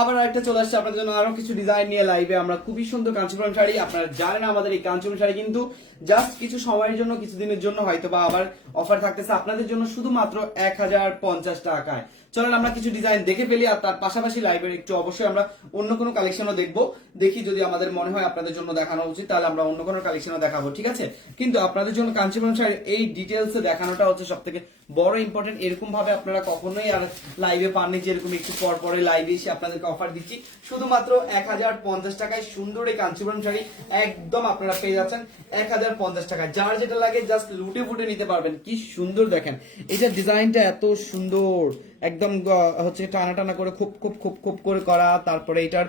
আবার আরেকটা চলে আসছে আপনাদের জন্য আরও কিছু ডিজাইন নিয়ে আমরা খুবই শাড়ি। আপনারা জানেন আমাদের এই শাড়ি কিন্তু সময়ের জন্য জন্য হয়তো বা আবার অফার থাকতেছে আপনাদের জন্য শুধুমাত্র এক হাজার পঞ্চাশ টাকায়। চলেন আমরা কিছু ডিজাইন দেখে ফেলি আর তার পাশাপাশি লাইভের একটু অবশ্যই আমরা অন্য কোনো কালেকশনও দেখব। দেখি যদি আমাদের মনে হয় আপনাদের জন্য দেখানো উচিত, তাহলে আমরা অন্য কোনো কালেকশনও দেখাবো, ঠিক আছে? কিন্তু আপনাদের জন্য কাঞ্চিপুরম শাড়ির এই ডিটেলসে দেখানোটা হচ্ছে সব থেকে বড় ইম্পর্টেন্ট এরকম ভাবে আপনারা কখনোই আর লাইভে পাননি যেরকম একটু পর পরে লাইভে এসে আপনাদেরকে অফার দিচ্ছি। শুধুমাত্র এক হাজার পঞ্চাশ টাকায় সুন্দর এই কাঞ্চিপুরম শাড়ি একদম আপনারা পেয়ে যাচ্ছেন এক হাজার পঞ্চাশ টাকা যার যেটা লাগে জাস্ট লুটে ফুটে নিতে পারবেন। কি সুন্দর দেখেন। এটার ডিজাইনটা এত সুন্দর। একদম হচ্ছে টানা টানা করে, খুব খুব খুব খুব করে করা। তারপরে এটার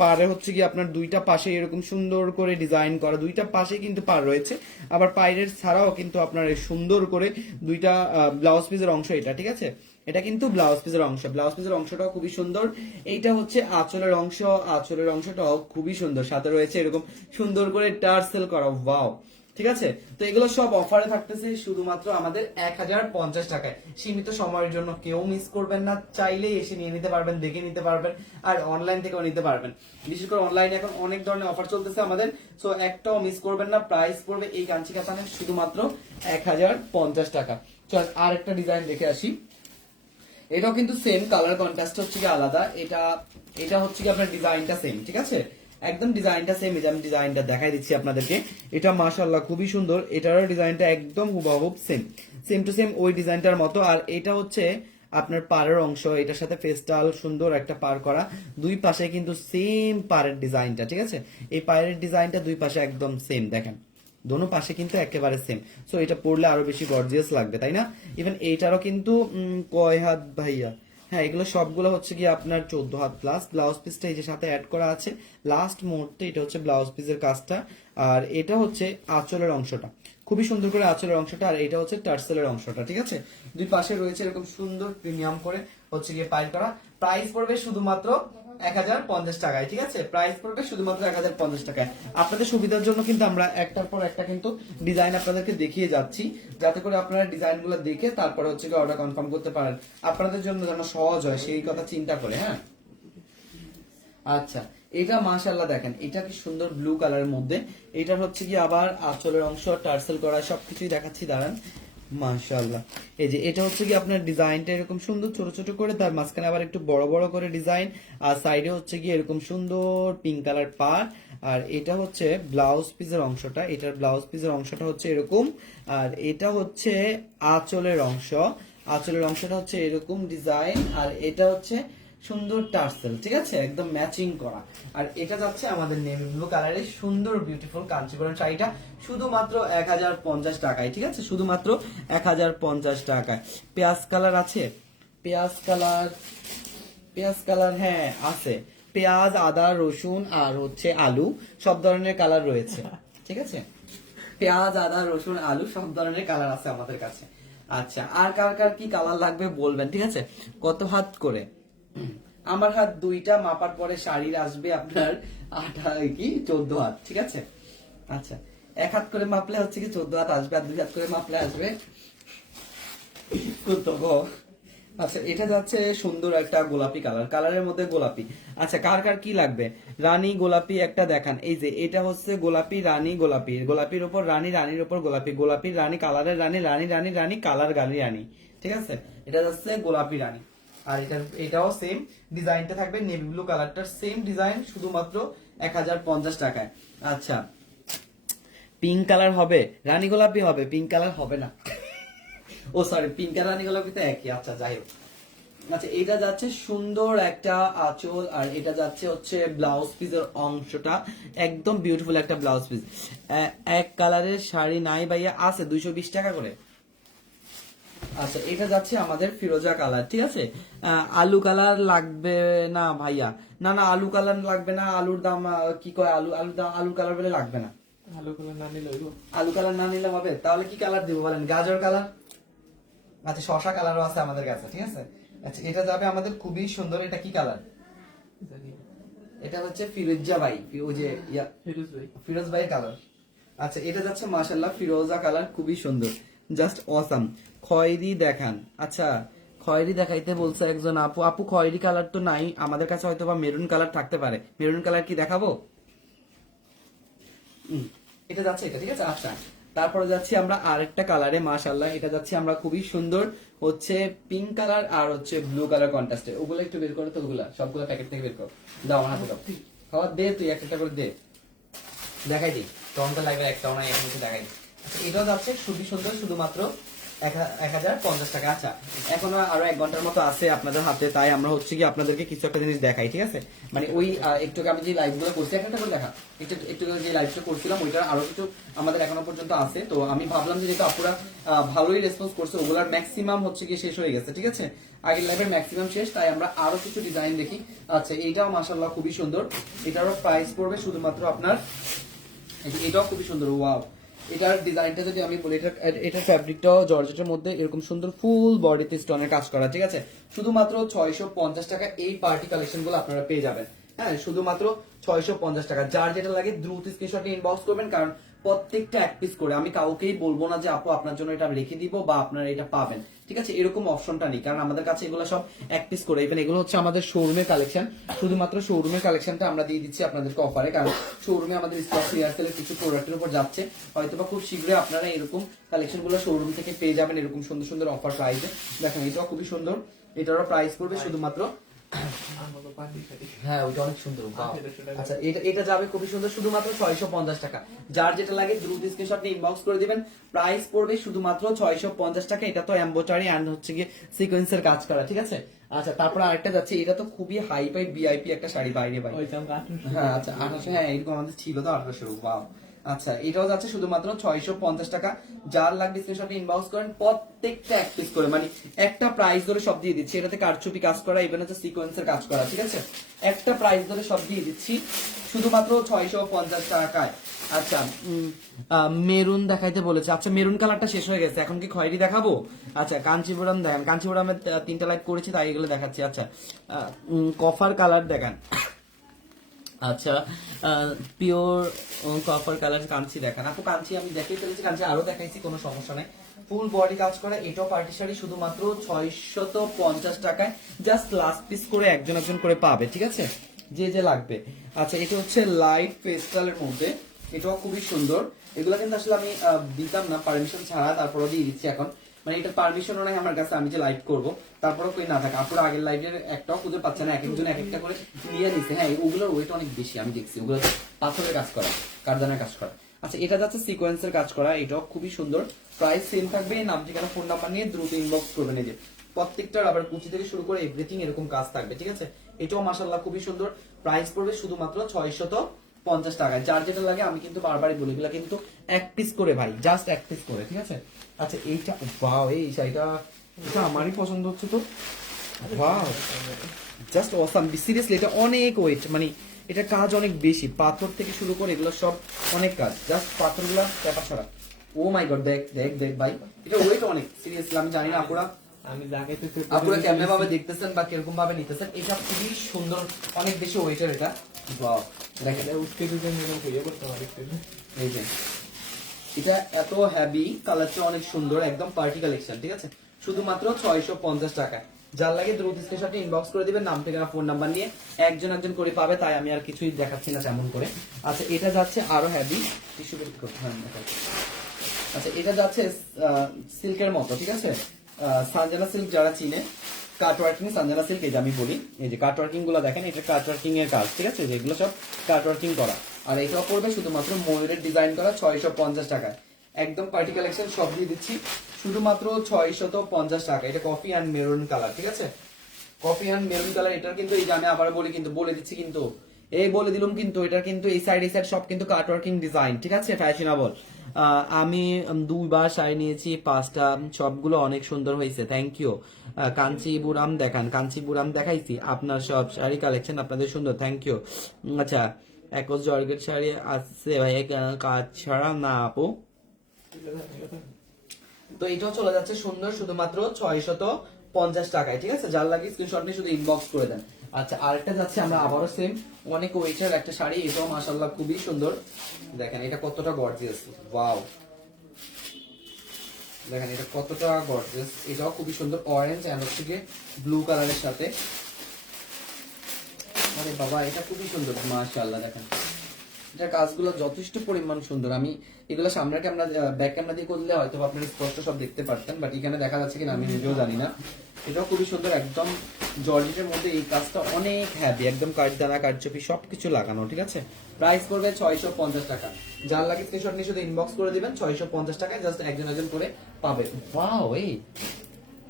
পাড়ে হচ্ছে কি আপনার দুইটা পাশে এরকম সুন্দর করে ডিজাইন করা। দুইটা পাশে কিন্তু পার রয়েছে। আবার পাইরের ছাড়াও কিন্তু আপনার সুন্দর করে দুইটা ব্লাউজ পিসের অংশ এটা, ঠিক আছে? এটা কিন্তু ব্লাউজ পিসের অংশ। ব্লাউজ পিসের অংশটাও খুবই সুন্দর। এইটা হচ্ছে আঁচলের অংশ। আঁচলের অংশটাও খুবই সুন্দর। সাথে রয়েছে এরকম সুন্দর করে টার্সেল করা। ওয়াও! ঠিক আছে? তো এগুলো সব অফারে থাকতেছে শুধুমাত্র আমাদের এক হাজার পঞ্চাশ টাকায়। সীমিত সময়ের জন্য কেউ মিস করবেন না। চাইলেই এসে নিয়ে নিতে পারবেন, দেখে নিতে পারবেন আর অনলাইন থেকেও নিতে পারবেন। বিশেষ করে অনলাইনে এখন অনেক ধরনের অফার চলতেছে আমাদের। সো একটাও মিস করবেন না। প্রাইস পড়বে এই কাঞ্চি কাতানের শুধুমাত্র এক হাজার পঞ্চাশ টাকা। চল আর একটা ডিজাইন দেখে আসি। এটাও কিন্তু সেম কালার কন্ট্রাস্ট হচ্ছে কি আলাদা। এটা এটা হচ্ছে কি আপনার ডিজাইনটা সেম ঠিক আছে? একদম ডিজাইনটা সেম আমি ডিজাইনটা দেখাই দিচ্ছি আপনাদেরকে। এটা মাশাল্লাহ খুবই সুন্দর। এটারও ডিজাইনটা একদম হুবাহুব সেম সেম টু সেম ওই ডিজাইনটার মতো। আর এটা হচ্ছে আপনার পাড়ের অংশ, এটার সাথে ফেস্টাল সুন্দর একটা পার করা। দুই পাশে কিন্তু সেম পাড়ের ডিজাইনটা ঠিক আছে? এই পাড়ের ডিজাইনটা দুই পাশে একদম সেম দেখেন। দোনো পাশে কিন্তু একেবারে সেম সো এটা পড়লে আরও বেশি গর্জিয়াস লাগবে, তাই না? ইভেন এইটারও কিন্তু কয় হাত ভাইয়া? হ্যাঁ এগুলো সবগুলো হচ্ছে কি আপনার চোদ্দ হাত প্লাস ব্লাউজ পিসটা এই যে সাথে অ্যাড করা আছে। লাস্ট মুহূর্তে এটা হচ্ছে ব্লাউজ পিসের কাজটা। আর এটা হচ্ছে আঁচলের অংশটা। খুবই সুন্দর করে আঁচলের অংশটা, আর এটা হচ্ছে টার্সেলের অংশটা, ঠিক আছে? দুই পাশে রয়েছে এরকম সুন্দর প্রিমিয়াম করে হচ্ছে গিয়ে পাইল করা। প্রাইস পড়বে শুধুমাত্র এক হাজার পঞ্চাশ টাকায়, ঠিক আছে? প্রাইস পড়বে শুধুমাত্র এক হাজার পঞ্চাশ টাকায়। আপনাদের সুবিধার জন্য কিন্তু আমরা একটার পর একটা কিন্তু ডিজাইন আপনাদেরকে দেখিয়ে যাচ্ছি। যাতে করে আপনারা ডিজাইনগুলো দেখে তারপরে হচ্ছে কি অর্ডার কনফার্ম করতে পারেন। আপনাদের জন্য যেন সহজ হয়, সেই কথা চিন্তা করে হ্যাঁ? আচ্ছা এটা মাশাল্লাহ দেখেন, এটা কি সুন্দর ব্লু কালারের মধ্যে। এটার হচ্ছে কি আবার আঁচলের অংশ, টার্সেল করা, সবকিছুই দেখাচ্ছি, দাঁড়ান। মাশাল্লাহ এই যে এটা হচ্ছে কি আপনার ডিজাইনটা এরকম সুন্দর, ছোট ছোট করে, তার মাঝখানে আবার একটু বড় বড় করে ডিজাইন আর সাইডে হচ্ছে কি এরকম সুন্দর পিঙ্ক কালার পার আর এটা হচ্ছে ব্লাউজ পিসের অংশটা, এটার ব্লাউজ পিসের অংশটা হচ্ছে এরকম, আর এটা হচ্ছে আঁচলের অংশ, আঁচলের অংশটা হচ্ছে এরকম ডিজাইন আর এটা হচ্ছে সুন্দর টার্সেল, ঠিক আছে? একদম ম্যাচিং করা। আর এটা যাচ্ছে আমাদের নেভি ব্লু কালারের সুন্দর বিউটিফুল কাঞ্চিপুরম শাড়িটা, শুধুমাত্র এক হাজার পঞ্চাশ টাকায়, ঠিক আছে? শুধুমাত্র এক হাজার পঞ্চাশ টাকায়। পেঁয়াজ কালার আছে? পেঁয়াজ কালার পেঁয়াজ কালার হ্যাঁ আছে। পেঁয়াজ, আদা, রসুন আর হচ্ছে আলু, সব ধরনের কালার রয়েছে, ঠিক আছে? পেঁয়াজ, আদা, রসুন, আলু, সব ধরনের কালার আছে আমাদের কাছে। আচ্ছা আর কার কার কি কালার লাগবে বলবেন, ঠিক আছে? কত হাত করে? আমার হাত দুইটা মাপার পরে শাড়ির আসবে আপনার আঠা কি, চোদ্দ হাত, ঠিক আছে? আচ্ছা এক হাত করে মাপলে হচ্ছে কি চোদ্দ হাত আসবে আর দুই হাত করে মাপলে আসবে। আচ্ছা এটা যাচ্ছে সুন্দর একটা গোলাপি কালার, কালারের মধ্যে গোলাপি। আচ্ছা কার কার কি লাগবে? রানী গোলাপি একটা দেখান। এই যে, এটা হচ্ছে গোলাপি, রানী গোলাপি। গোলাপির উপর রানী, রানীর উপর গোলাপি। গোলাপি, রানী, কালারের রানী রানী রানী রানী, কালার গানি রানী, ঠিক আছে? এটা যাচ্ছে গোলাপি রানী। আর এটা, এটাও সেম ডিজাইনটা থাকবে নেভি ব্লু কালারটার সেম ডিজাইন শুধুমাত্র এক হাজার পঞ্চাশ টাকায়। আচ্ছা। পিঙ্ক কালার হবে, রানী গোলাপি হবে পিঙ্ক কালার হবে না। ও সরি পিঙ্ক আর রানী গোলাপি তো একই। আচ্ছা যাই হোক। আচ্ছা এটা যাচ্ছে সুন্দর একটা আঁচল, আর এটা যাচ্ছে হচ্ছে ব্লাউজ পিসের অংশটা। একদম বিউটিফুল একটা ব্লাউজ পিস এক কালারের শাড়ি নাই ভাইয়া, আছে দুইশো বিশ টাকা করে। আচ্ছা এটা যাচ্ছে আমাদের ফিরোজা কালার ঠিক আছে? আলু কালার লাগবে না ভাইয়া? না না আলু কালার লাগবে না আলুর দাম কি কয় আলু আলু দাম আলু কালার বলে লাগবে না। আলু গুলো না নিলে আলু কালার না নিলে হবে? তাহলে কি কালার দিব বলেন? গাজর কালার? আচ্ছা শশা কালারও আছে আমাদের কাছে ঠিক আছে? আচ্ছা এটা যাবে আমাদের খুবই সুন্দর এটা কি কালার? এটা হচ্ছে ফিরোজা বাই ওই যে ইয়া ফিরোজ ভাই। ফিরোজ ভাই কালার। আচ্ছা এটা যাচ্ছে মাশাল্লাহ ফিরোজা কালার খুবই সুন্দর। জাস্ট অসাম খয়েরি দেখান। আচ্ছা খয়েরি দেখাইতে বলছে একজন আপু। আপু, খয়েরি কালার তো নাই। আমাদের কাছে হয়তো বা মেরুন কালার থাকতে পারে। মেরুন কালার কি দেখাবো? এটা যাচ্ছে এটা, ঠিক আছে? আচ্ছা। তারপরে যাচ্ছি আমরা আরেকটা কালারে মাশাল্লাহ এটা যাচ্ছি আমরা খুবই সুন্দর হচ্ছে পিঙ্ক কালার আর হচ্ছে ব্লু কালার কন্ট্রাস্টে ওগুলো একটু বের করো তো, ওগুলা। সবগুলো প্যাকেট থেকে বের করো। দাও, আমার হাতে খাবার দে তুই একটা একটা করে দে। দেখাই দিই। তখন তো লাগবে একটাও নাই এখন একটু দেখাই দিই। এটাও যাচ্ছে খুবই সুন্দর শুধুমাত্র এক হাজার পঞ্চাশ টাকা। আচ্ছা এখনও আরও এক ঘণ্টার মতো আছে আপনাদের হাতে, তাই আমরা হচ্ছে কি আপনাদেরকে কিছু একটা জিনিস দেখাই, ঠিক আছে? মানে ওই একটু আমি যে লাইভগুলো করছি একটা করে দেখা। একটু একটু যে লাইভটা করছিলাম, ওইটার আরও কিছু আমাদের এখনও পর্যন্ত আছে। তো আমি ভাবলাম যে যেহেতু আপুরা ভালোই রেসপন্স করছে, ওগুলার ম্যাক্সিমাম হচ্ছে কি শেষ হয়ে গেছে, ঠিক আছে? আগের লাইভের ম্যাক্সিমাম শেষ, তাই আমরা আরও কিছু ডিজাইন দেখি। আচ্ছা এইটাও মাসাল্লাহ খুবই সুন্দর। এটারও প্রাইস পড়বে শুধুমাত্র আপনার, এটাও খুবই সুন্দর ওয়াও এটার ডিজাইনটা যদি আমি বলি এটা এটার ফ্যাব্রিকটাও জর্জেটের মধ্যে এরকম সুন্দর ফুল বডিতে স্টোনের কাজ করা, ঠিক আছে? শুধুমাত্র ছয়শো পঞ্চাশ টাকা এই পার্টি কালেকশনগুলো আপনারা পেয়ে যাবেন। হ্যাঁ শুধুমাত্র ছয়শো পঞ্চাশ টাকা। যার যেটা লাগে দ্রুত স্ক্রিনশটে ইনবক্স করবেন, কারণ প্রত্যেকটা এক পিস করে। আমি কাউকেই বলব না যে আপু আপনার জন্য এটা রেখে দিব বা আপনারা এটা পাবেন। ঠিক আছে? এরকম অপশনটা নেই। কারণ আমাদের কাছে এগুলো সব এক পিস করে। ইভেন এগুলো হচ্ছে আমাদের শোরুমের কালেকশন শুধুমাত্র শোরুমের কালেকশনটা আমরা দিয়ে দিচ্ছি আপনাদেরকে অফারে কারণ শোরুমে আমাদের স্টক রিহার্সালের কিছু প্রোডাক্টের উপর যাচ্ছে। হয়তো বা খুব শীঘ্রই আপনারা এরকম কালেকশনগুলো শোরুম থেকে পেয়ে যাবেন এরকম সুন্দর সুন্দর অফার প্রাইসে দেখেন এটাও খুবই সুন্দর। এটারও প্রাইস পড়বে শুধুমাত্র হ্যাঁ অনেক সুন্দর। আঠারোশো। আচ্ছা এটা এটা যাবে খুবই সুন্দর শুধুমাত্র ছয়শো পঞ্চাশ টাকা যার যেটা লাগে দ্রুত স্ক্রিনশট নিয়ে ইনবক্স করে দিবেন প্রাইস পড়বে শুধুমাত্র ছয়শো পঞ্চাশ টাকা এটা তো এম্বোটারি অ্যান্ড হচ্ছে গিয়ে সিকোয়েন্সের কাজ করা ঠিক আছে আচ্ছা তারপরে আরেকটা যাচ্ছে এটা তো খুবই হাই ফাই ভিআইপি একটা শাড়ি বাইরে বাইরে আঠারোশো হ্যাঁ আচ্ছা আঠাশো হ্যাঁ এরকম আমাদের ছিল তো আঠারোশো ওয়াও আচ্ছা এটাও যাচ্ছে শুধুমাত্র ছয়শো পঞ্চাশ টাকা। যার লাগবে স্ক্রিনশটে ইনবক্স করেন, প্রত্যেকটা এক পিস করে। মানে একটা প্রাইস ধরে সব দিয়ে দিচ্ছি। এটাতে কারচুপি কাজ করা ইভেন হচ্ছে সিকোয়েন্সের কাজ করা, ঠিক আছে? একটা প্রাইস ধরে সব দিয়ে দিচ্ছি, শুধুমাত্র ছয়শো পঞ্চাশ টাকায়। আচ্ছা মেরুন দেখাইতে বলেছে। আচ্ছা মেরুন কালারটা শেষ হয়ে গেছে। এখন কি খয়েরি দেখাবো? আচ্ছা কাঞ্চিপুরম দেখেন। কাঞ্চিপুরমের তিনটা লাইভ করেছি, তাই এগুলো দেখাচ্ছি। আচ্ছা কফার কালার দেখান। আচ্ছা পিওর কপার কালার কাঞ্চি দেখান। আপু, কাঞ্চি আমি দেখাই ফেলেছি, কাঞ্চি আরও দেখাইছি, কোনো সমস্যা নাই। ফুল বডি কাজ করা, এটাও পার্টি শাড়ি শুধুমাত্র ছয়শত পঞ্চাশ টাকায়। জাস্ট লাস্ট পিস করে একজন একজন করে পাবে, ঠিক আছে? যে যে লাগবে। আচ্ছা এটা হচ্ছে লাইট পেস্টালের মধ্যে। এটাও খুবই সুন্দর। এগুলো কিন্তু আসলে আমি দিতাম না পারমিশন ছাড়া তারপরে দিয়ে দিচ্ছি এখন। মানে এটা পারমিশনও নাই আমার কাছে, আমি যে লাইভ করব, তারপরেও কই না থাকে, আপুরা আগের লাইভের একটাও খুঁজে পাচ্ছে না, এক একজন এক একটা করে নিয়ে নিছে। হ্যাঁ ওগুলোর ওয়েট অনেক বেশি, আমি দেখছি। ওগুলো পাথরের কাজ করা, কারদানের কাজ করা। আচ্ছা এটা যাচ্ছে সিকোয়েন্সের কাজ করা, এটাও খুবই সুন্দর। প্রাইস সেম থাকবে নাম ঠিকানা ফোন নাম্বার নিয়ে দ্রুত ইনবক্স করবেন। এই যে প্রত্যেকটার আবার কুচি থেকে শুরু করে এভরিথিং এরকম কাজ থাকবে, ঠিক আছে? এটাও মাসাল্লাহ খুবই সুন্দর। প্রাইস পড়বে শুধুমাত্র ছয়শত পঞ্চাশ টাকায়। যার যেটা লাগে আমি কিন্তু বারবারই বলি এগুলা কিন্তু এক পিস করে ভাই জাস্ট এক পিস করে ঠিক আছে? আচ্ছা এইটা ওয়াও এই শাড়িটা এটা আমারই পছন্দ হচ্ছে তো। ওয়াও জাস্ট অসাম সিরিয়াসলি এটা অনেক ওয়েট মানে এটা কাজ অনেক বেশি। পাথর থেকে শুরু করে এগুলো সব অনেক কাজ। জাস্ট পাথরগুলো ব্যাপার ছাড়া। ও মাই গড দেখ দেখ দেখ ভাই এটা ওয়েট অনেক সিরিয়াসলি আমি জানি না আপুরা। আমি লাগাইতেছি আপনারা কেমনে ভাবে দেখতেছেন বা কীরকম ভাবে নিতেছেন এটা খুবই সুন্দর অনেক বেশি ওয়েটের এটা। দেখেন এটা উঠতে দিতে নিলাম করতে পারি এই যে। এটা এত হ্যাভি কালারটা অনেক সুন্দর একদম পার্টি কালেকশন ঠিক আছে? শুধুমাত্র ছয়শো পঞ্চাশ টাকায় যার লাগে দ্রুত স্ক্রিনশটে ইনবক্স করে দিবেন নাম ঠিকানা ফোন নাম্বার নিয়ে একজন একজন করে পাবে তাই আমি আর কিছুই দেখাচ্ছি না তেমন করে। আচ্ছা এটা যাচ্ছে আরও হ্যাভি টিস্যু পেপার করতে হয় আচ্ছা এটা যাচ্ছে সিল্কের মতো ঠিক আছে? সানজানা সিল্ক যারা চিনে কাট ওয়ার্কিং সিল্ক এই যে আমি বলি, এই যে কাট ওয়ার্কিংগুলো দেখেন, এটা কাট ওয়ার্কিং এর কাজ, ঠিক আছে? যেগুলো সব কাট ওয়ার্কিং করা। আর এটা পড়বে শুধুমাত্র ময়ূরের ডিজাইন করা ছয়শো পঞ্চাশ টাকায়। একদম পার্টি কালেকশন সব দিয়ে দিচ্ছি, শুধুমাত্র ছয়শত পঞ্চাশ টাকা। এটা কফি অ্যান্ড মেরুন কালার ঠিক আছে? কফি অ্যান্ড মেরুন কালার এটার কিন্তু এই যে আমি আবার বলি, কিন্তু বলে দিচ্ছি কিন্তু এই বলে দিলাম কিন্তু, এটা কিন্তু এই সাইড এই সাইড সব কিন্তু কাট ওয়ার্কিং ডিজাইন ঠিক আছে? ফ্যাশনেবল আমি দুইবার শাড়ি নিয়েছি, পাঁচটা, সবগুলো অনেক সুন্দর হয়েছে থ্যাংক ইউ কাঞ্চিপুরাম দেখান কাঞ্চিপুরাম দেখাইছি, আপনার সব শাড়ি কালেকশন আপনাদের সুন্দর থ্যাংক ইউ আচ্ছা একজ জর্গের শাড়ি আছে ভাই কাজ ছাড়া না, আপু? তো এটাও চলে যাচ্ছে সুন্দর, শুধুমাত্র ছয়শত পঞ্চাশ টাকায়, ঠিক আছে? যার লাগে স্ক্রিনশট নিয়ে শুধু ইনবক্স করে দেন। আচ্ছা আরেকটা যাচ্ছে, আমরা আবারও সেম অনেক ওয়েটের একটা শাড়ি, এটাও মাসাল্লাহ খুবই সুন্দর। দেখেন, এটা কতটা গর্জিয়াস ওয়াও দেখেন, এটা কতটা গর্জিয়াস এটাও খুবই সুন্দর অরেঞ্জ এন্ড হচ্ছে গিয়ে ব্লু কালারের সাথে। আরে বাবা, এটা খুবই সুন্দর, মাশাআল্লাহ, দেখেন। এটার কাজগুলো যথেষ্ট পরিমাণ সুন্দর। আমি এগুলো সামনের ক্যামেরা ব্যাক ক্যামেরা দিয়ে করলে হয়তো আপনারা স্পষ্ট সব দেখতে পারতেন বাট এখানে দেখা যাচ্ছে কিনা, আমি নিজেও জানি না। এটাও খুবই সুন্দর, একদম জর্জেটের মধ্যে এই কাজটা অনেক হ্যাপি একদম কাঠদানা কাঠচপি সবকিছু লাগানো, ঠিক আছে? প্রাইস পড়বে ছয়শো পঞ্চাশ টাকা। যার লাগে স্ক্রিনশট নিয়ে শুধু ইনবক্স করে দিবেন, ছয়শো পঞ্চাশ টাকায় জাস্ট একজন একজন করে পাবে ওয়াও এই।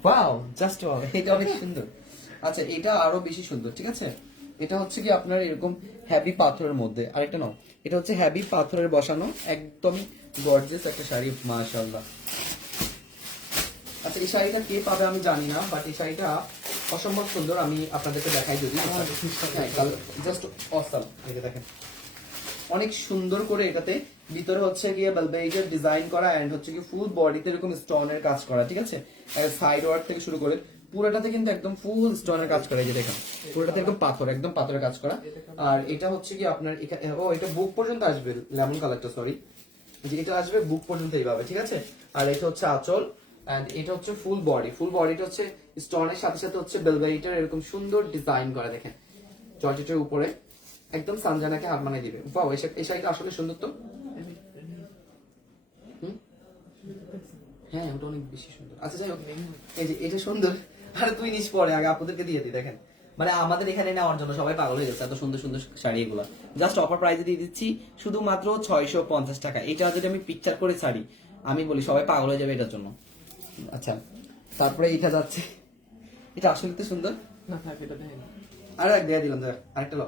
ওয়াও জাস্ট ওয়াও এটা অনেক সুন্দর। আচ্ছা এটা আরও বেশি সুন্দর, ঠিক আছে? এটা হচ্ছে কি আপনার এরকম হ্যাভি পাথরের মধ্যে। আরেকটা নাও, এটা হচ্ছে হ্যাভি পাথরের বসানো, একদমই গর্জেস একটা শাড়ি, মাশাআল্লাহ। আচ্ছা এই শাড়িটা কে পাবে আমি জানি না বাট এই শাড়িটা অসম্ভব সুন্দর আমি আপনাদেরকে দেখাই যদি। জাস্ট অসাম এই যে দেখেন। অনেক সুন্দর করে এটাতে ভিতরে হচ্ছে গিয়ে বেলবেজের ডিজাইন করা এন্ড হচ্ছে কি ফুল বডিতে এরকম স্টোনের কাজ করা ঠিক আছে? সাইড ওয়ার্ক থেকে শুরু করে পুরোটাতে কিন্তু একদম ফুল স্টোনের কাজ করা এই যে দেখেন। পুরোটাতে একদম পাথর একদম পাথরের কাজ করা। আর এটা হচ্ছে কি আপনার এখানে ও এটা বুক পর্যন্ত আসবে লেমন কালারটা সরি যে এটা আসবে বুক পর্যন্ত এইভাবে ঠিক আছে? আর এটা হচ্ছে আঁচল। এন্ড এটা হচ্ছে ফুল বডি ফুল বডিটা হচ্ছে স্টোনের সাথে সাথে হচ্ছে বেলবেটার এরকম সুন্দর ডিজাইন করা দেখেন। জর্জেটের উপরে। একদম সানজানাকে হার মানে দিবে। বাহ, এই শাড়ি- শাড়িটা আসলে সুন্দর তো? হ্যাঁ ওটা অনেক বেশি সুন্দর। আচ্ছা যাই হোক। এই যে, এটা সুন্দর। আরে তুই নিস পরে, আগে আপনাদেরকে দিয়ে দিই, দেখেন। মানে আমাদের এখানে নেওয়ার জন্য সবাই পাগল হয়ে যাচ্ছে এত সুন্দর সুন্দর শাড়ি এগুলো। জাস্ট অফার প্রাইসে দিয়ে দিচ্ছি, শুধুমাত্র ছয়শো পঞ্চাশ টাকা। এটা যদি আমি পিকচার করে ছাড়ি, আমি বলি সবাই পাগল হয়ে যাবে এটার জন্য। আচ্ছা তারপরে এটা যাচ্ছে। এটা আসলে তো সুন্দর। না থাক এটা দেখেন। আরও দিয়ে দিলাম দেখ আরেকটা লো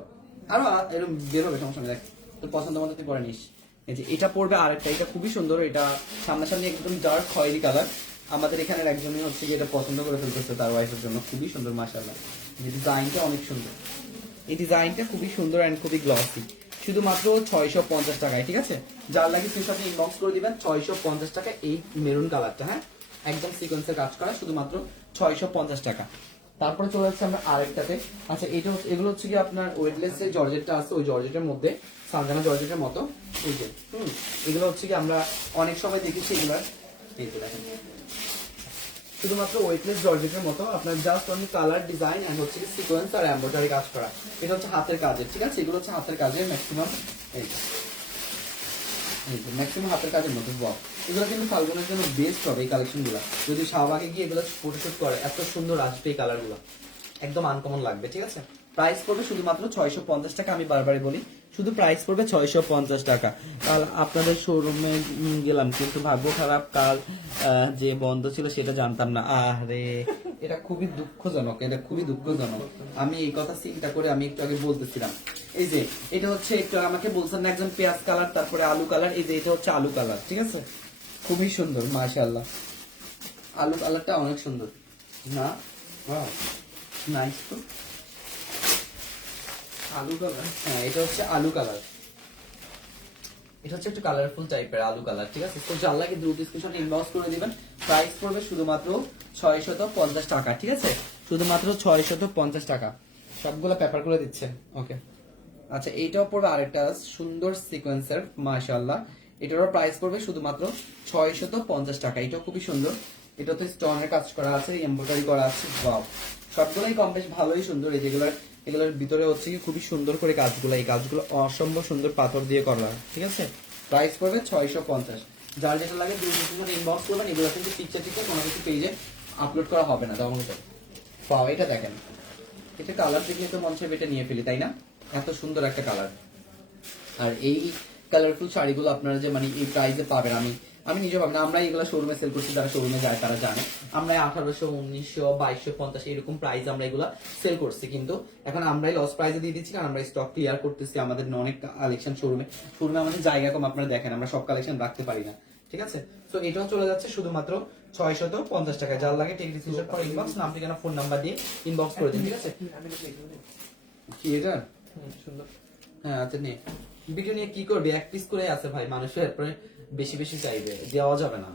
আরও এরকম বের হবে সমস্যা নেই দেখ। তোর পছন্দ মতো তুই পরে নিস। এই যে এটা পড়বে আরেকটা এটা খুবই সুন্দর এটা সামনাসামনি একদম ডার্ক খয়েরি কালার আমাদের এখানের একজনই হচ্ছে এটা পছন্দ করে ফেলতেছে তার ওয়াইফের জন্য। খুবই সুন্দর মাশাআল্লাহ। এই ডিজাইনটা অনেক সুন্দর। এই ডিজাইনটা খুবই সুন্দর অ্যান্ড খুবই গ্লসি শুধুমাত্র ছয়শো পঞ্চাশ টাকায় ঠিক আছে? যার লাগে সেই সাথে ইনবক্স করে দিবেন ছয়শো পঞ্চাশ টাকা এই মেরুন কালারটা হ্যাঁ? একদম সিকোয়েন্সের কাজ করা, শুধুমাত্র ছয়শো পঞ্চাশ টাকা। তারপরে চলে যাচ্ছে আমরা আরেকটাতে। আচ্ছা এটা হচ্ছে- এগুলো হচ্ছে কি আপনার ওয়েটলেস যে জর্জেটটা আছে, ওই জর্জেটের মধ্যে, সানজানা জর্জেটের মতো, এই যে, হুম, এগুলো হচ্ছে কি আমরা অনেক সময় দেখেছি এগুলার। এই যে দেখেন। শুধুমাত্র ওয়েটলেস জর্জেটের মতো, আপনার just only colour design and হচ্ছে কি সিকোয়েন্স আর এমব্রয়ডারি কাজ করা। এটা হচ্ছে হাতের কাজের, ঠিক আছে? এগুলো হচ্ছে হাতের কাজের ম্যাক্সিমাম এই ম্যাক্সিমাম হাতের কাজের মধ্যে বাহ এগুলো কিন্তু ফাল্গুনের জন্য বেস্ট হবে এই কালেকশনগুলো যদি শাহবাগে গিয়ে এগুলো ফটোশুট করে এত সুন্দর আসবে এই কালারগুলো একদম আনকমন লাগবে ঠিক আছে? প্রাইস পড়বে শুধুমাত্র ছয়শো পঞ্চাশ টাকা আমি বারবারই বলি। শুধু প্রাইস পড়বে ছয়শো পঞ্চাশ টাকা। কাল আপনাদের শোরুমে গেলাম কিন্তু ভাগ্য খারাপ কাল আহ, যে বন্ধ ছিল সেটা জানতাম না। আরে এটা খুবই দুঃখজনক এটা খুবই দুঃখজনক। আমি এই কথা চিন্তা করে আমি একটু আগে বলতেছিলাম। এই যে এটা হচ্ছে একটু আমাকে বলছেন না একজন পেঁয়াজ কালার তারপরে আলু কালার এই যে এটা হচ্ছে আলু কালার ঠিক আছে? খুবই সুন্দর মাশাআল্লাহ। আলু কালারটা অনেক সুন্দর। না? নাইস তো? আলু কালার? হ্যাঁ এটা হচ্ছে আলু কালার। এটা হচ্ছে একটু কালারফুল টাইপের আলু কালার ঠিক আছে? তো যার লাগে দ্রুত স্ক্রিনশট ইনবক্স করে দিবেন। প্রাইস পড়বে শুধুমাত্র ছয়শত পঞ্চাশ টাকা, ঠিক আছে? শুধুমাত্র ছয়শত পঞ্চাশ টাকা। সবগুলো পেপার করে দিচ্ছে ওকে আচ্ছা এইটাও পড়বে আরেকটা সুন্দর সিকোয়েন্সের মাশাআল্লাহ। এটারও প্রাইস পড়বে শুধুমাত্র ছয়শত পঞ্চাশ টাকা। এটাও খুবই সুন্দর। এটাতে স্টোনের কাজ করা আছে এমব্রয়ডারি করা আছে সবগুলোই কম বেশ ভালোই সুন্দর, এই যেগুলোর এগুলোর ভিতরে হচ্ছে কি খুবই সুন্দর করে কাজগুলো এই কাজগুলো অসম্ভব সুন্দর পাথর দিয়ে করা, ঠিক আছে? প্রাইস পড়বে ছয়শো পঞ্চাশ। যার যেটা লাগে দুই মিনিট ইনবক্স করবেন, এগুলো কিন্তু পিকচার টিকচার কোনো কিছু পেজে আপলোড করা হবে না তেমন পাও এটা দেখেন। এটা কালার দেখলে তো মঞ্চে এটা নিয়ে ফেলি, তাই না? এত সুন্দর একটা কালার আর এই কালারফুল শাড়িগুলো আপনারা যে মানে এই প্রাইসে পাবেন, আমি আমি নিজে পাবেন আমরা এগুলো শোরুমে সেল করছি যারা শোরুমে যায় তারা জানে। আমরা আঠারোশো উনিশশো বাইশশো পঞ্চাশ এরকম প্রাইস আমরা এগুলো সেল করছি কিন্তু এখন আমরাই লস প্রাইসে দিয়ে দিচ্ছি কারণ আমরা স্টক ক্লিয়ার করতেছি আমাদের অনেক কালেকশন শোরুমে শোরুমে আমাদের জায়গা কম আপনারা দেখেন আমরা সব কালেকশন রাখতে পারি না ঠিক আছে? তো এটাও চলে যাচ্ছে শুধুমাত্র ছয়শত পঞ্চাশ টাকা যার লাগে টেক রিসিপ্ট ফর ইনবক্স নাম ঠিকানা ফোন নাম্বার দিয়ে ইনবক্স করে দিন ঠিক আছে। কি এটা? সুন্দর। হ্যাঁ আচ্ছা নিয়ে। ভিডিও নিয়ে কি করবি? এক পিস করে আছে ভাই মানুষের এরপরে বেশি বেশি চাইবে, দেওয়া যাবে না।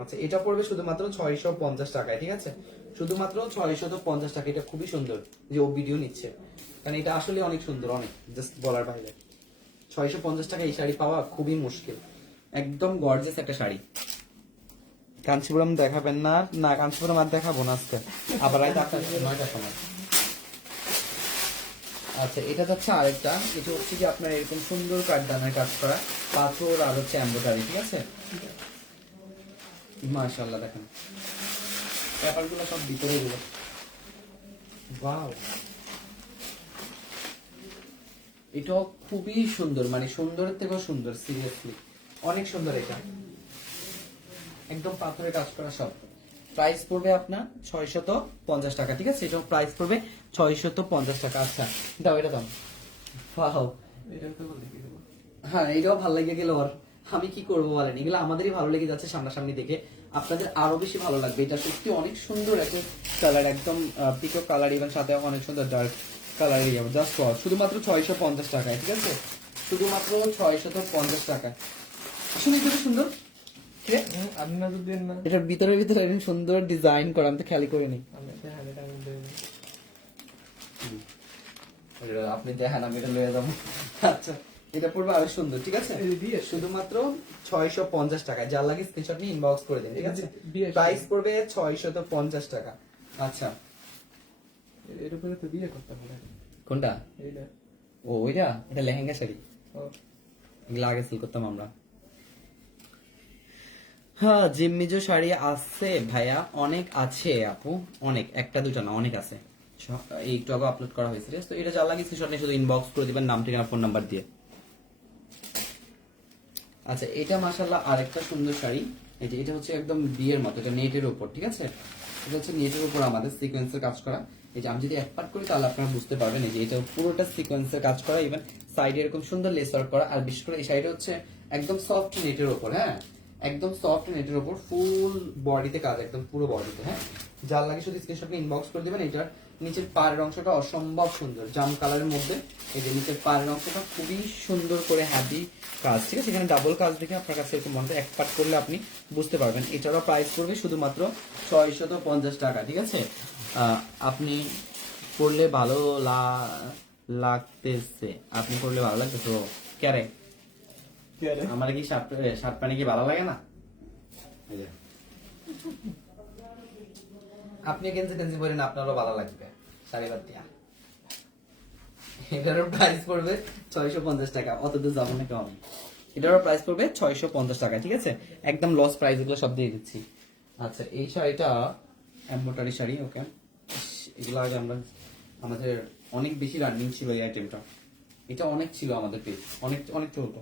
আচ্ছা এটা পড়বে শুধুমাত্র ছয়শো পঞ্চাশ টাকায়, ঠিক আছে? শুধুমাত্র ছয়শত পঞ্চাশ টাকা, এটা খুবই সুন্দর যে ও ভিডিও নিচ্ছে। কারণ এটা আসলে অনেক সুন্দর, অনেক জাস্ট বলার বাইরে। ছয়শো পঞ্চাশ টাকা এই শাড়ি পাওয়া খুবই মুশকিল। একদম গর্জেস একটা শাড়ি। কাঞ্চিপুরম দেখাবেন না না, কাঞ্চিপুরম আর দেখাবো না আজকে। আবার রাত আটটা নয়টার সময়। আচ্ছা এটা যাচ্ছে আরেকটা। এটা হচ্ছে যে আপনার এরকম সুন্দর কাঠদানের কাজ করা পাথর আর হচ্ছে এম্বোটারি ঠিক আছে? মাশাআল্লাহ, দেখেন। ব্যাপারগুলো সব ভিতরে গুলো ওয়াও। এটাও খুবই সুন্দর মানে সুন্দরের থেকেও সুন্দর সিরিয়াসলি অনেক সুন্দর এটা। একদম পাথরের কাজ করা সব। প্রাইস পড়বে আপনার ছয়শত পঞ্চাশ টাকা ঠিক আছে? এটা প্রাইস পড়বে ছয়শত পঞ্চাশ টাকা। আচ্ছা দাও এটা দাও। দেবো হ্যাঁ এটাও ভালো লেগে গেল আর। আমি কি করব বলেন? এগুলো আমাদেরই ভালো লেগে যাচ্ছে সামনাসামনি দেখে। আপনাদের আরও বেশি ভালো লাগবে। এটা সত্যি অনেক সুন্দর একটা কালার একদম পিকো কালার এবং সাথে অনেক সুন্দর ডার্ক কালার যাবে জাস্ট শুধুমাত্র ছয়শো পঞ্চাশ টাকায় ঠিক আছে? শুধুমাত্র ছয়শত পঞ্চাশ টাকায়। আসলে এটা সুন্দর? এটার ভিতরে ভিতরে সুন্দর ডিজাইন করা আমি তো খেয়াল দেন আপনি দেখেন আমি এটা লয়ে যাব। আচ্ছা এটা পড়বে আরও সুন্দর ঠিক আছে? যে শুধুমাত্র ছয়শো পঞ্চাশ টাকা। যার লাগে স্ক্রিনশট নিয়ে ইনবক্স করে দিন ঠিক আছে? প্রাইস পড়বে ছয়শত পঞ্চাশ টাকা। আচ্ছা। এর উপরে তো বিয়ে করতে হবে। কোনটা? ও ওইটা? এটা লেহেঙ্গা শাড়ি। ও। এগুলো আগে সেল করতাম আমরা। হ্যাঁ জিম্মিজো শাড়ি আছে, ভাইয়া। অনেক আছে, আপু। অনেক। একটা দুটো না, অনেক আছে। এই আগে আপলোড করা হয়েছে তো এটা যা লাগে স্ক্রিনশট নিয়ে শুধু ইনবক্স করে দিবেন, নাম, ঠিকানা ফোন নাম্বার দিয়ে। আচ্ছা এটা মাশাল্লাহ আরেকটা সুন্দর শাড়ি। যে, এটা হচ্ছে একদম বিয়ের মতো, এটা নেটের উপর, ঠিক আছে? এটা হচ্ছে নেটের উপর আমাদের সিকোয়েন্সের কাজ করা। এই যে, আমি যদি এক পার্ট করি, তাহলে আপনারা বুঝতে পারবেন এই যে, এটা পুরোটা সিকোয়েন্সের কাজ করা। ইভেন সাইডে এরকম সুন্দর লেস করা। আর বিশেষ করে এই শাড়িটা হচ্ছে একদম সফট নেটের উপর হ্যাঁ? একদম সফট নেটের উপর ফুল বডিতে কাজ, একদম পুরো বডিতে হ্যাঁ? যার লাগে শুধু স্ক্রিনশট ইনবক্স করে দিবেন, এটার নিচের পায়ের অংশটা অসম্ভব সুন্দর জাম কালারের মধ্যে। এই যে নিচের পায়ের অংশটা খুবই সুন্দর করে হ্যাপি কাজ, ঠিক আছে? এখানে ডাবল কাজ দেখে আপনার কাছে এরকম মনে এক পার্ট করলে আপনি বুঝতে পারবেন। এটারও প্রাইস পড়বে শুধুমাত্র ছয়শত পঞ্চাশ টাকা, ঠিক আছে? আপনি করলে ভালো লাগতেছে। আপনি করলে ভালো লাগতেছে ক্যারে আমার কি শার্ট শার্ট প্যান্ট কি ভালো লাগে না? আপনি গেঞ্জি টেঞ্জি পরেন আপনারও ভালো লাগবে সাড়ে বাদ দিয়া এটারও প্রাইস পড়বে ছয়শো পঞ্চাশ টাকা অত দূর যাব না কম এটারও প্রাইস পড়বে ছয়শো পঞ্চাশ টাকা ঠিক আছে? একদম লস প্রাইস এগুলো সব দিয়ে দিচ্ছি। আচ্ছা এই শাড়িটা এম্বোটারি শাড়ি ওকে এগুলো আগে আমরা আমাদের অনেক বেশি রানিং ছিল এই আইটেমটা এটা অনেক ছিল আমাদের পেজ অনেক অনেক চলতো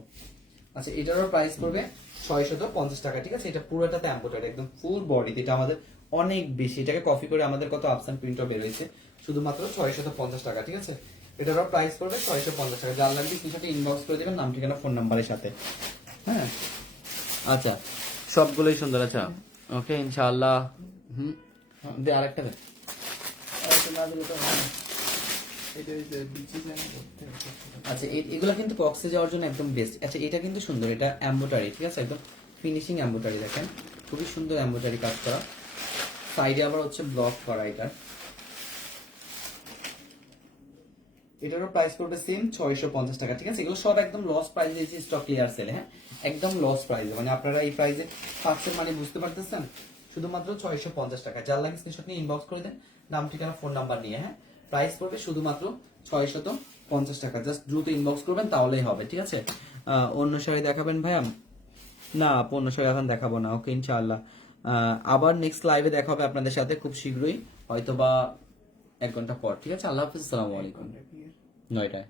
আচ্ছা এটারও প্রাইস পড়বে ছয়শত পঞ্চাশ টাকা, ঠিক আছে? এটা পুরোটাতে এম্বোটারি একদম ফুল বডি এটা আমাদের অনেক বেশি, এটাকে কপি করে আমাদের কত আপসান প্রিন্টও বের হয়েছে। শুধুমাত্র ছয়শত পঞ্চাশ টাকা, ঠিক আছে? এটারও প্রাইস পড়বে ছয়শো পঞ্চাশ টাকা। যার লাগবে কিছু ইনবক্স করে দেবেন, নাম, ঠিকানা ফোন নাম্বারের সাথে। হ্যাঁ? আচ্ছা সবগুলোই সুন্দর আচ্ছা। ওকে ইনশাআল্লাহ। হুম, দে আরেকটা দে আচ্ছা এগুলো কিন্তু বক্সে যাওয়ার জন্য একদম বেস্ট আচ্ছা এটা কিন্তু সুন্দর, এটা এম্বোটারি ঠিক আছে? একদম ফিনিশিং এম্বোটারি দেখেন। খুবই সুন্দর এম্বোটারি কাজ করা। সাইডে আবার হচ্ছে ব্লক করা এটা। এটারও প্রাইস পড়বে সেম ছয়শো পঞ্চাশ টাকা, ঠিক আছে? এগুলো সব একদম লস প্রাইস দিয়েছি স্টক ক্লিয়ার সেলে হ্যাঁ? একদম লস প্রাইসে মানে আপনারা এই প্রাইসে পাচ্ছেন মানে বুঝতে পারতেছেন? শুধুমাত্র ছয়শো পঞ্চাশ টাকা। যার লাগে স্ক্রিনশট নিয়ে ইনবক্স করে দেন। নাম, ঠিকানা ফোন নাম্বার নিয়ে হ্যাঁ? প্রাইস পড়বে শুধুমাত্র ছয় শত পঞ্চাশ টাকা। জাস্ট দ্রুত ইনবক্স করবেন, তাহলেই হবে, ঠিক আছে? অন্য শাড়ি দেখাবেন ভাইয়া? না অন্য শাড়ি এখন দেখাবো না। ওকে, ইনশাআল্লাহ। আবার নেক্সট লাইভে দেখা হবে আপনাদের সাথে খুব শীঘ্রই হয়তো বা এক ঘণ্টা পর, ঠিক আছে? আল্লাহ হাফিজ, আসসালামু আলাইকুম। নয়টায়।